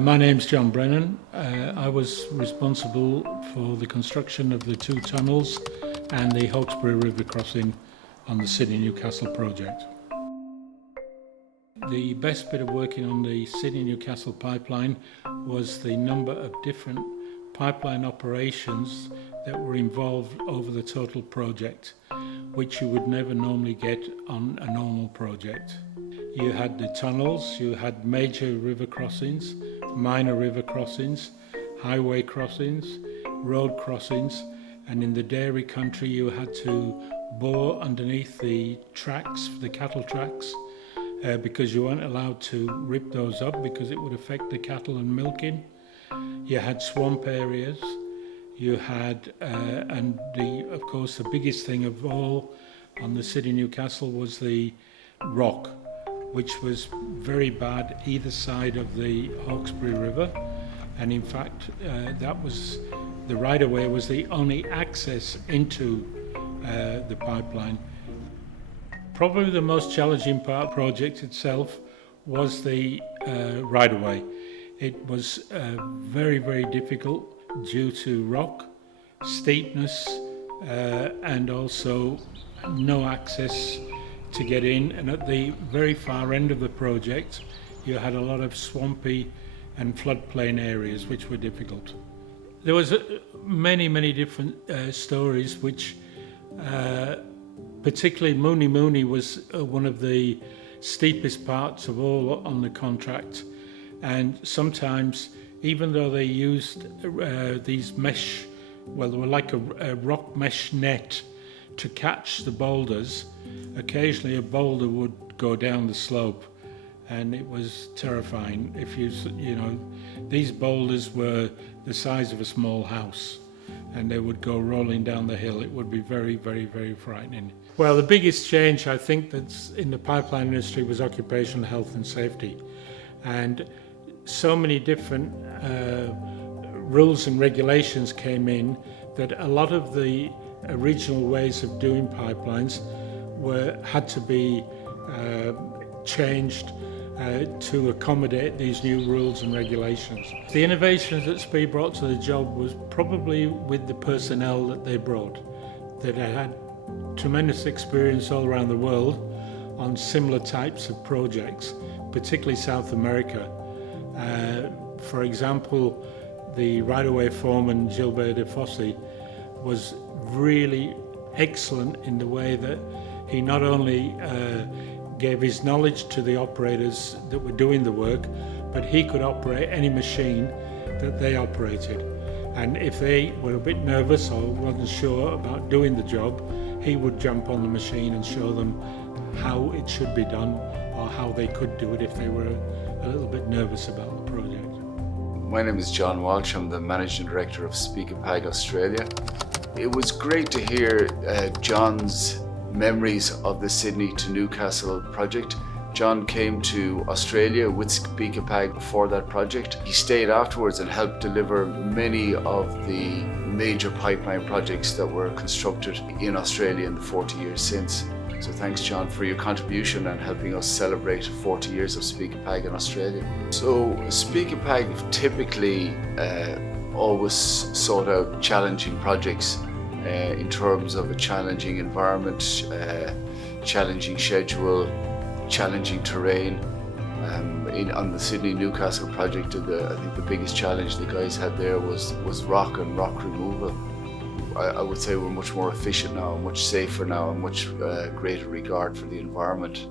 My name's John Brennan. I was responsible for the construction of the two tunnels and the Hawkesbury River crossing on the Sydney-Newcastle project. The best bit of working on the Sydney-Newcastle pipeline was the number of different pipeline operations that were involved over the total project, which you would never normally get on a normal project. You had the tunnels, you had major river crossings, minor river crossings, highway crossings, road crossings, and in the dairy country you had to bore underneath the tracks, the cattle tracks, because you weren't allowed to rip those up because it would affect the cattle and milking. You had swamp areas, you had, of course the biggest thing of all on the Sydney-Newcastle was the rock, which was very bad either side of the Hawkesbury River, and in fact that was the right-of-way was the only access into the pipeline. Probably the most challenging part of the project itself was the right-of-way. It was very, very difficult due to rock, steepness, and also no access to get in, and at the very far end of the project you had a lot of swampy and floodplain areas which were difficult. There was many different stories which particularly Mooney was one of the steepest parts of all on the contract, and sometimes even though they used these mesh, well they were like a rock mesh net to catch the boulders, occasionally a boulder would go down the slope and it was terrifying. If you know, these boulders were the size of a small house and they would go rolling down the hill. It would be very frightening. Well, the biggest change I think that's in the pipeline industry was occupational health and safety, and so many different rules and regulations came in that a lot of the original ways of doing pipelines had to be changed to accommodate these new rules and regulations. The innovations that Spee brought to the job was probably with the personnel that they brought, that had tremendous experience all around the world on similar types of projects, particularly South America. For example, the right-of-way foreman Gilbert de Fossi was really excellent in the way that he not only gave his knowledge to the operators that were doing the work, but he could operate any machine that they operated. And if they were a bit nervous or wasn't sure about doing the job, he would jump on the machine and show them how it should be done or how they could do it if they were a little bit nervous about the project. My name is John Walsh. I'm the Managing Director of Spiecapag Australia. It was great to hear John's memories of the Sydney to Newcastle project. John came to Australia with Spiecapag before that project. He stayed afterwards and helped deliver many of the major pipeline projects that were constructed in Australia in the 40 years since. So thanks, John, for your contribution and helping us celebrate 40 years of Spiecapag in Australia. So Spiecapag typically always sought out challenging projects in terms of a challenging environment, challenging schedule, challenging terrain. On the Sydney-Newcastle project, I think the biggest challenge the guys had there was rock and rock removal. I would say we're much more efficient now, much safer now, and much greater regard for the environment.